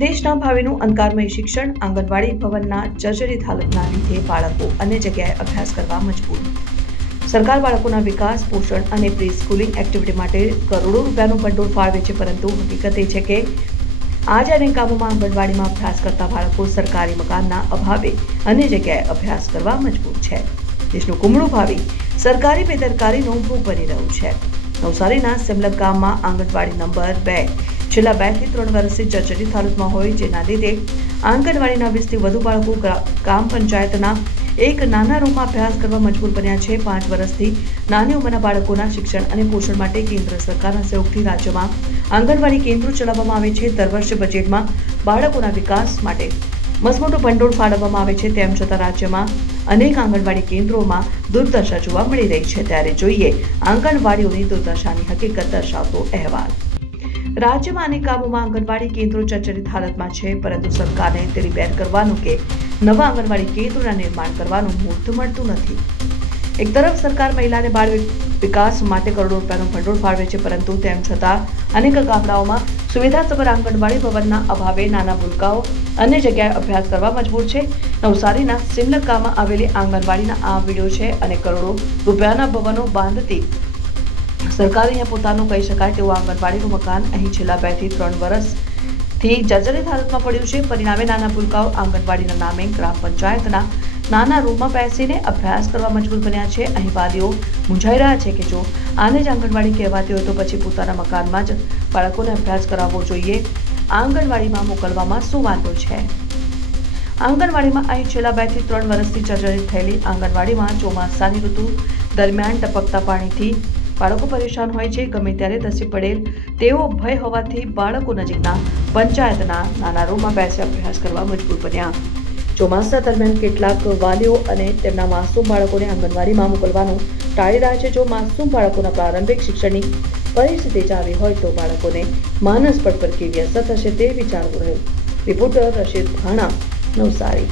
દેશના ભાવિનું અંધકારમય શિક્ષણ આંગણવાડી ભવનના જર્જરિત હાલતના લીધે બાળકો અન્ય જગ્યાએ અભ્યાસ કરવા મજબૂર. સરકાર બાળકોના વિકાસ, પોષણ અને પ્રી સ્કૂલિંગ એક્ટિવિટી માટે કરોડો રૂપિયાનું ભંડોળ ફાળવે છે, પરંતુ હકીકત એ છે કે આજે અનેક ગામોમાં આંગણવાડીમાં અભ્યાસ કરતા બાળકો સરકારી મકાનના અભાવે અન્ય જગ્યાએ અભ્યાસ કરવા મજબૂર છે. દેશનું કુમળું ભાવિ સરકારી બેદરકારીનો ભોગ બની રહ્યું છે. નવસારીના સિમલક ગામમાં આંગણવાડી નંબર 2 છેલ્લા 2 થી 3 વર્ષથી જર્જરિત હાલતમાં હોય, જેના લીધે આંગણવાડીના 20 થી વધુ બાળકો ગ્રામ પંચાયતના એક નાના રૂમમાં અભ્યાસ કરવા મજબૂર બન્યા છે. 5 વર્ષથી નાની ઉંમરના બાળકોના શિક્ષણ અને પોષણ માટે કેન્દ્ર સરકારના સહયોગથી રાજ્યમાં આંગણવાડી કેન્દ્રો ચલાવવામાં આવે છે. દર વર્ષે બજેટમાં બાળકોના વિકાસ માટે મસમોટું ભંડોળ ફાળવવામાં આવે છે. તેમ છતાં રાજ્યમાં અનેક આંગણવાડી કેન્દ્રોમાં દુર્દશા જોવા મળી રહી છે. ત્યારે જોઈએ આંગણવાડીઓની દુર્દશાની હકીકત દર્શાવતો અહેવાલ. રાજ્યમાં અનેક ગામોમાં આંગણવાડી કેન્દ્રો જર્જરિત હાલતમાં છે, પરંતુ સરકારને તે રિપેર કરવાનું કે નવા આંગણવાડી કેન્દ્રોના નિર્માણ કરવાનું મુહૂર્ત મળતું નથી. એક તરફ સરકાર મહિલા અને બાળ વિકાસ માટે કરોડો રૂપિયાનું ભંડોળ ફાળવે છે, પરંતુ તેમ છતાં અનેક ગામડાઓમાં સુવિધાસભર આંગણવાડી ભવનના અભાવે નાના ભૂલકાઓ અન્ય જગ્યાએ અભ્યાસ કરવા મજબૂર છે. નવસારીના સિમલક ગામમાં આવેલી આંગણવાડીના આ વિડીયો છે અને કરોડો રૂપિયાના ભવનો બાંધતી સરકાર અહીંયા પોતાનું કહી શકાય તેવું આંગણવાડીનું મકાન અહીં છેલ્લા 2 થી 3 વર્ષથી જર્જરિત હાલતમાં પડ્યું છે. પરિણામે નાના ભૂલકાઓ આંગણવાડીના નામે ગ્રામ પંચાયતના નાના રૂમમાં બેસીને અભ્યાસ કરવા મજબૂર બન્યા છે. અહીં વાલીઓ મૂંઝાઈ રહ્યા છે કે જો આને જ આંગણવાડી કહેવાતી હોય તો પછી પોતાના મકાનમાં જ બાળકોને અભ્યાસ કરાવવો જોઈએ. આંગણવાડીમાં મોકલવામાં શું વાંધો છે? આંગણવાડીમાં અહીં છેલ્લા 2 થી 3 વર્ષથી જર્જરિત થયેલી આંગણવાડીમાં ચોમાસાની ઋતુ દરમિયાન ટપકતા પાણીથી બાળકો પરેશાન હોય છે. ગમે ત્યારે ધસી પડેલ તેવો ભય હોવાથી બાળકો નજીકના પંચાયતના નાના રૂમમાં બેસી અભ્યાસ કરવા મજબૂર બન્યા. ચોમાસા દરમિયાન કેટલાક વાલીઓ અને તેમના માસૂમ બાળકોને આંગણવાડીમાં મોકલવાનું ટાળી રહ્યા છે. જો માસૂમ બાળકોના પ્રારંભિક શિક્ષણની પરિસ્થિતિ જ આવી હોય તો બાળકોને માનસ પટ પર કેવી અસર થશે તે વિચારવું રહ્યું. રિપોર્ટર રશીદ ભાણા, નવસારી.